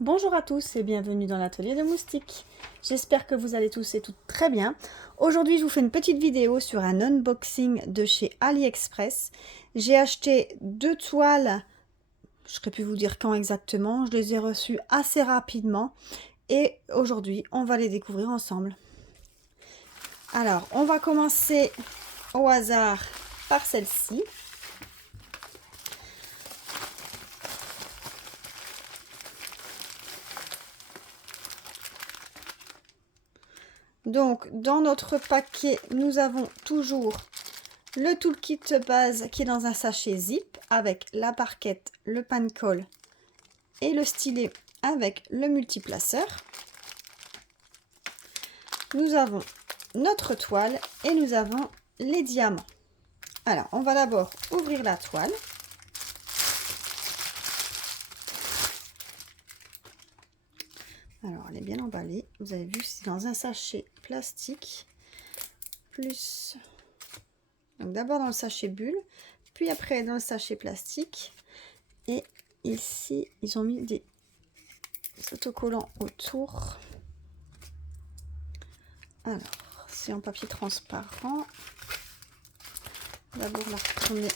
Bonjour à tous et bienvenue dans l'atelier de moustiques. J'espère que vous allez tous et toutes très bien. Aujourd'hui, je vous fais une petite vidéo sur un unboxing de chez AliExpress. J'ai acheté 2 toiles, je ne saurais plus vous dire quand exactement, je les ai reçues assez rapidement et aujourd'hui, on va les découvrir ensemble. Alors, on va commencer au hasard par celle-ci. Donc, dans notre paquet, nous avons toujours le toolkit base qui est dans un sachet zip avec la barquette, le pan-colle et le stylet avec le multiplaceur. Nous avons notre toile et nous avons les diamants. Alors, on va d'abord ouvrir la toile. Alors, elle est bien emballée. Vous avez vu, c'est dans un sachet plastique. Plus... Donc, d'abord dans le sachet bulle, puis après dans le sachet plastique. Et ici, ils ont mis des autocollants autour. Alors, c'est en papier transparent. D'abord la retourner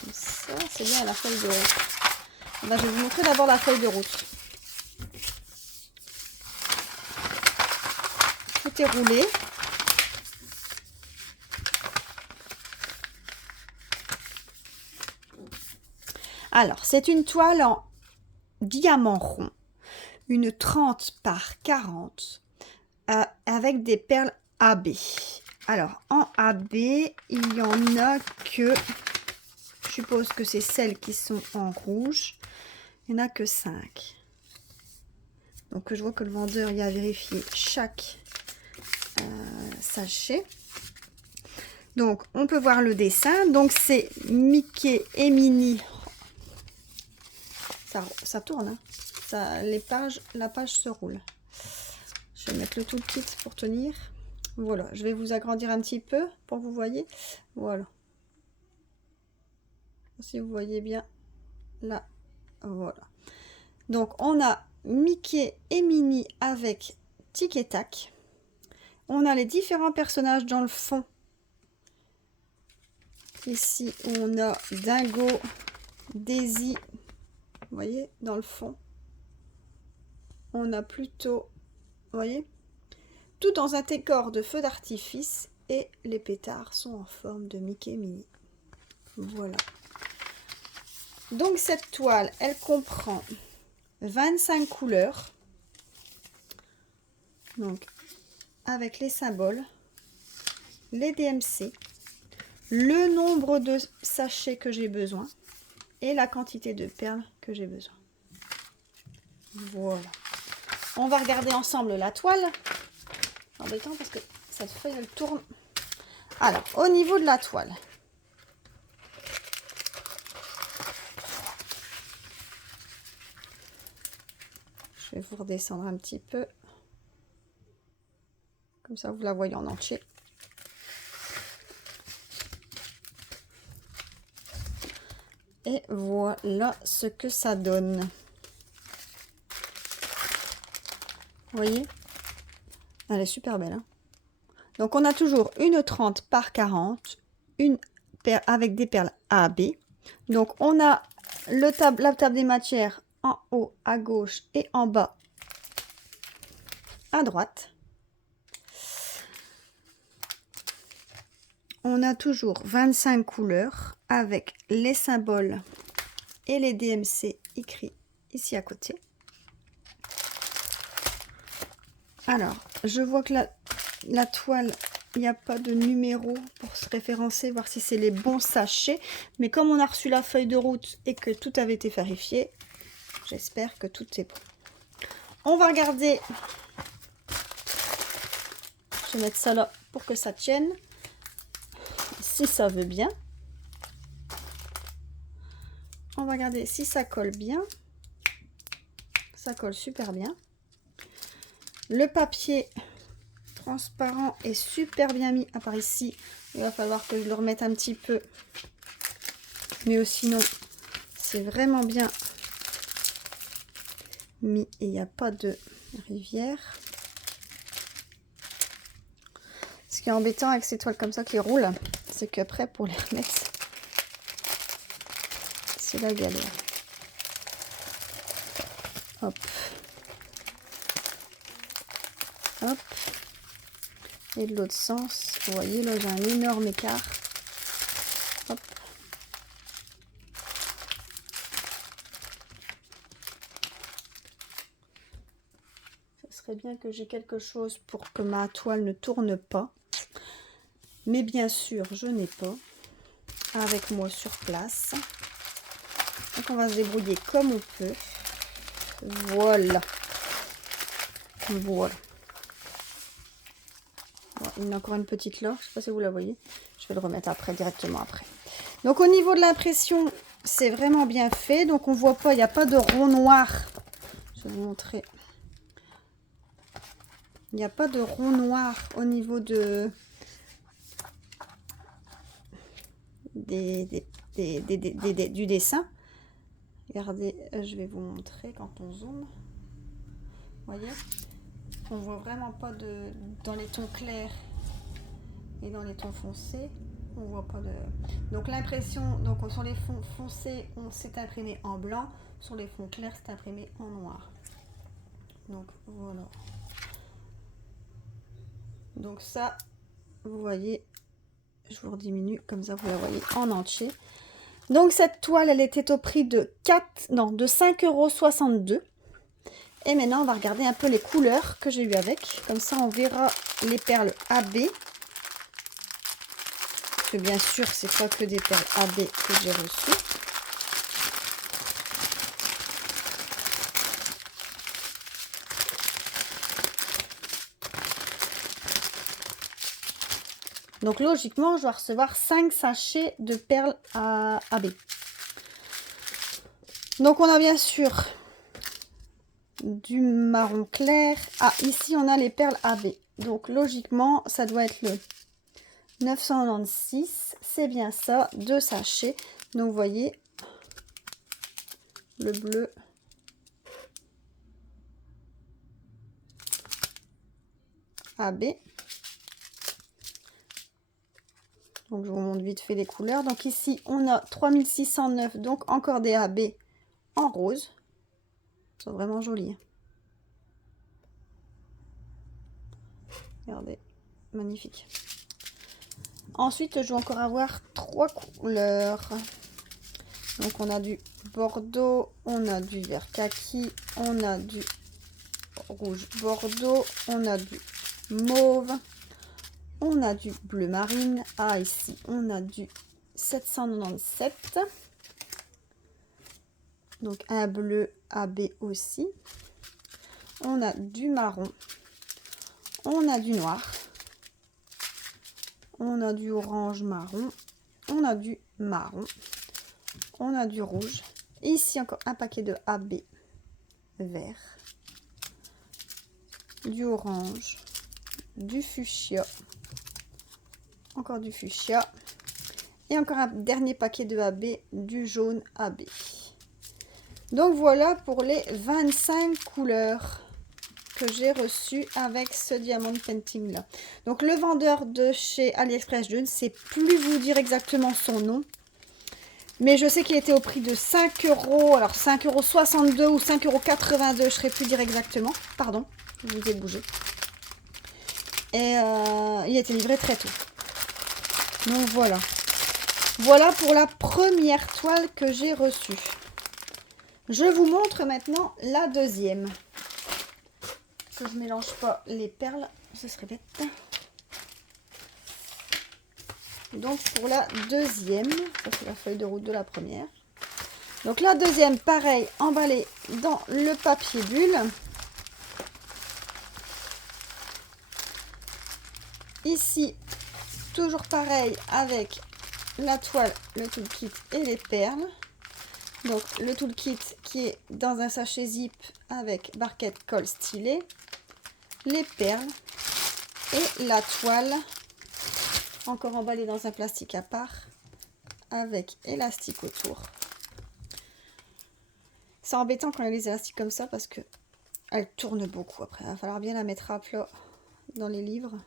comme ça. C'est bien la feuille de route. Ben, je vais vous montrer d'abord la feuille de route. Tout est roulé. Alors, c'est une toile en diamant rond, une 30 par 40, avec des perles AB. Alors, en AB, il y en a que, je suppose que c'est celles qui sont en rouge, il n'y en a que 5. Donc, je vois que le vendeur y a vérifié chaque sachet. Donc, on peut voir le dessin. Donc, c'est Mickey et Minnie. Ça tourne, hein. La page se roule. Je vais mettre le toolkit pour tenir. Voilà, je vais vous agrandir un petit peu pour que vous voyez. Voilà. Si vous voyez bien, là, voilà. Donc, on a Mickey et Minnie avec Tic et Tac. On a les différents personnages dans le fond. Ici, on a Dingo, Daisy. Vous voyez, dans le fond. On a plutôt, vous voyez, tout dans un décor de feux d'artifice et les pétards sont en forme de Mickey et Minnie. Voilà. Donc cette toile, elle comprend 25 couleurs. Donc avec les symboles, les DMC, le nombre de sachets que j'ai besoin et la quantité de perles que j'ai besoin. Voilà. On va regarder ensemble la toile. C'est embêtant parce que cette feuille elle tourne. Alors, au niveau de la toile, je vais vous redescendre un petit peu. Comme ça, vous la voyez en entier. Et voilà ce que ça donne. Vous voyez? Elle est super belle, hein. Donc, on a toujours une 30 par 40, une paire avec des perles A, B. Donc, on a la table des matières en haut à gauche et en bas à droite. On a toujours 25 couleurs avec les symboles et les DMC écrits ici à côté. Alors, je vois que la toile, il n'y a pas de numéro pour se référencer, voir si c'est les bons sachets. Mais comme on a reçu la feuille de route et que tout avait été vérifié, j'espère que tout est bon. On va regarder. Je vais mettre ça là pour que ça tienne. Si ça veut bien. On va regarder si ça colle bien. Ça colle super bien. Le papier transparent est super bien mis. À part ici, il va falloir que je le remette un petit peu. Mais sinon, c'est vraiment bien mis et il n'y a pas de rivière. Ce qui est embêtant avec ces toiles comme ça qui roulent, c'est qu'après pour les remettre, c'est la galère. Hop. Hop. Et de l'autre sens, vous voyez là j'ai un énorme écart. Hop. Ça serait bien que j'ai quelque chose pour que ma toile ne tourne pas. Mais bien sûr, je n'ai pas avec moi sur place. Donc on va se débrouiller comme on peut. Voilà. Voilà. Bon, il y en a encore une petite là. Je ne sais pas si vous la voyez. Je vais le remettre après, directement après. Donc au niveau de l'impression, c'est vraiment bien fait. Donc on voit pas, il n'y a pas de rond noir. Je vais vous montrer. Il n'y a pas de rond noir au niveau de du dessin. Regardez, je vais vous montrer quand on zoome. Vous voyez, on voit vraiment pas de dans les tons clairs et dans les tons foncés. On voit pas de. Donc l'impression, donc sur les fonds foncés, on s'est imprimé en blanc. Sur les fonds clairs, c'est imprimé en noir. Donc voilà. Donc ça, vous voyez, je vous rediminue comme ça, vous la voyez en entier. Donc cette toile, elle était au prix de 5,62 €. Et maintenant, on va regarder un peu les couleurs que j'ai eu avec. Comme ça, on verra les perles AB. Parce que bien sûr, c'est pas que des perles AB que j'ai reçues. Donc logiquement, je dois recevoir 5 sachets de perles AB. Donc on a bien sûr du marron clair. Ah, ici on a les perles AB. Donc logiquement, ça doit être le 996. C'est bien ça, 2 sachets. Donc vous voyez, le bleu. AB. Donc je vous montre vite fait les couleurs. Donc ici on a 3609, donc encore des AB en rose. C'est vraiment joli. Regardez, magnifique. Ensuite je vais encore avoir 3 couleurs. Donc on a du bordeaux, on a du vert kaki, on a du rouge bordeaux, on a du mauve. On a du bleu marine. Ah, ici, on a du 797. Donc, un bleu AB aussi. On a du marron. On a du noir. On a du orange marron. On a du marron. On a du rouge. Et ici, encore un paquet de AB vert. Du orange. Du fuchsia. Encore du fuchsia. Et encore un dernier paquet de AB, du jaune AB. Donc voilà pour les 25 couleurs que j'ai reçues avec ce diamond painting là. Donc le vendeur de chez AliExpress, je ne sais plus vous dire exactement son nom. Mais je sais qu'il était au prix de 5 €. Alors 5,62 € ou 5,82 €, je ne saurais plus dire exactement. Pardon, je vous ai bougé. Et il a été livré très tôt. Donc voilà. Voilà pour la première toile que j'ai reçue. Je vous montre maintenant la deuxième. Que je ne mélange pas les perles, ce serait bête. Donc pour la deuxième, ça c'est la feuille de route de la première. Donc la deuxième, pareil, emballée dans le papier bulle. Ici, toujours pareil avec la toile, le toolkit et les perles. Donc le toolkit qui est dans un sachet zip avec barquette colle stylée, les perles et la toile encore emballée dans un plastique à part avec élastique autour. C'est embêtant quand il y a les élastiques comme ça parce que elle tourne beaucoup après. Il va falloir bien la mettre à plat dans les livres.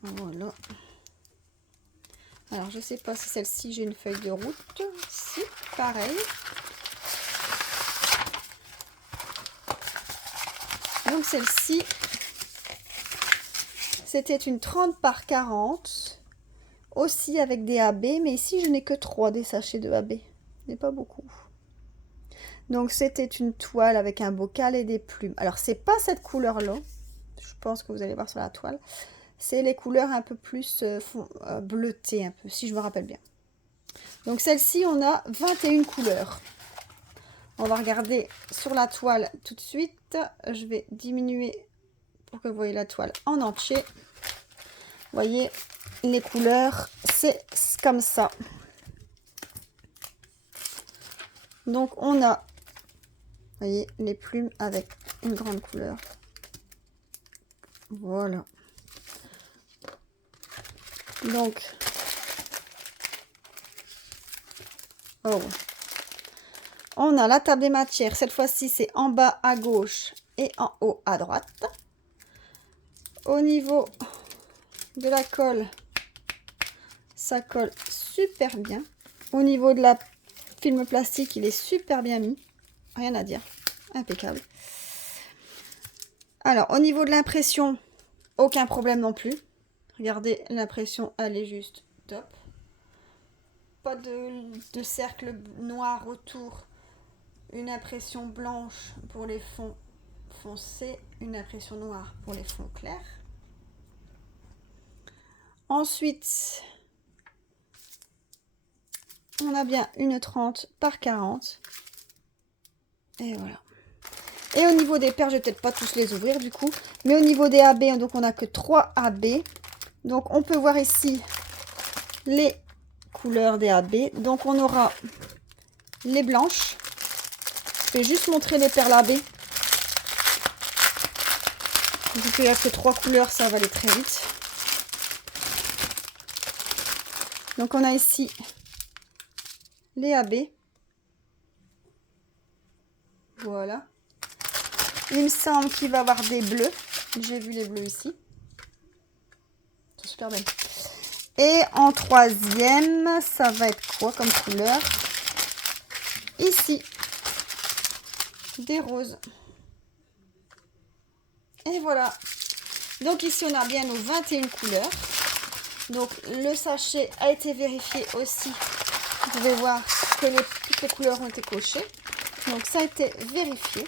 Voilà. Alors, je sais pas si celle-ci, j'ai une feuille de route. Si, pareil. Donc, celle-ci, c'était une 30 par 40. Aussi avec des AB. Mais ici, je n'ai que 3 des sachets de AB. Ce n'est pas beaucoup. Donc, c'était une toile avec un bocal et des plumes. Alors, c'est pas cette couleur-là. Je pense que vous allez voir sur la toile. C'est les couleurs un peu plus bleutées, un peu, si je me rappelle bien. Donc celle-ci, on a 21 couleurs. On va regarder sur la toile tout de suite. Je vais diminuer pour que vous voyez la toile en entier. Vous voyez, les couleurs, c'est comme ça. Donc on a, vous voyez, les plumes avec une grande couleur. Voilà. Donc, oh, on a la table des matières. Cette fois-ci, c'est en bas à gauche et en haut à droite. Au niveau de la colle, ça colle super bien. Au niveau de la film plastique, il est super bien mis. Rien à dire. Impeccable. Alors, au niveau de l'impression, aucun problème non plus. Regardez, l'impression, elle est juste top. Pas de cercle noir autour. Une impression blanche pour les fonds foncés. Une impression noire pour les fonds clairs. Ensuite, on a bien une 30 par 40. Et voilà. Et au niveau des paires, je vais peut-être pas tous les ouvrir du coup. Mais au niveau des AB, donc on n'a que 3 AB. Donc on peut voir ici les couleurs des AB. Donc on aura les blanches. Je vais juste montrer les perles AB. Vu qu'il n'y a que 3 couleurs, ça va aller très vite. Donc on a ici les AB. Voilà. Il me semble qu'il va y avoir des bleus. J'ai vu les bleus ici. C'est super belle. Et en troisième, ça va être quoi comme couleur? Ici, des roses. Et voilà. Donc ici, on a bien nos 21 couleurs. Donc le sachet a été vérifié aussi. Vous pouvez voir que toutes les couleurs ont été cochées. Donc ça a été vérifié.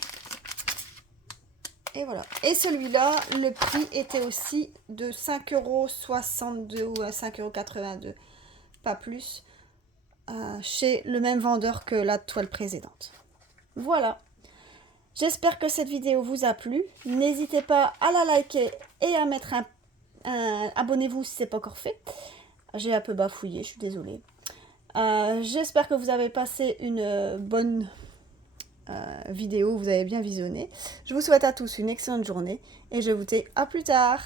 Et voilà. Et celui-là, le prix était aussi de 5,62 € ou à 5,82 €. Pas plus. Chez le même vendeur que la toile précédente. Voilà. J'espère que cette vidéo vous a plu. N'hésitez pas à la liker et à mettre abonnez-vous si ce n'est pas encore fait. J'ai un peu bafouillé, je suis désolée. J'espère que vous avez passé une bonne vidéo, vous avez bien visionné. Je vous souhaite à tous une excellente journée et je vous dis à plus tard.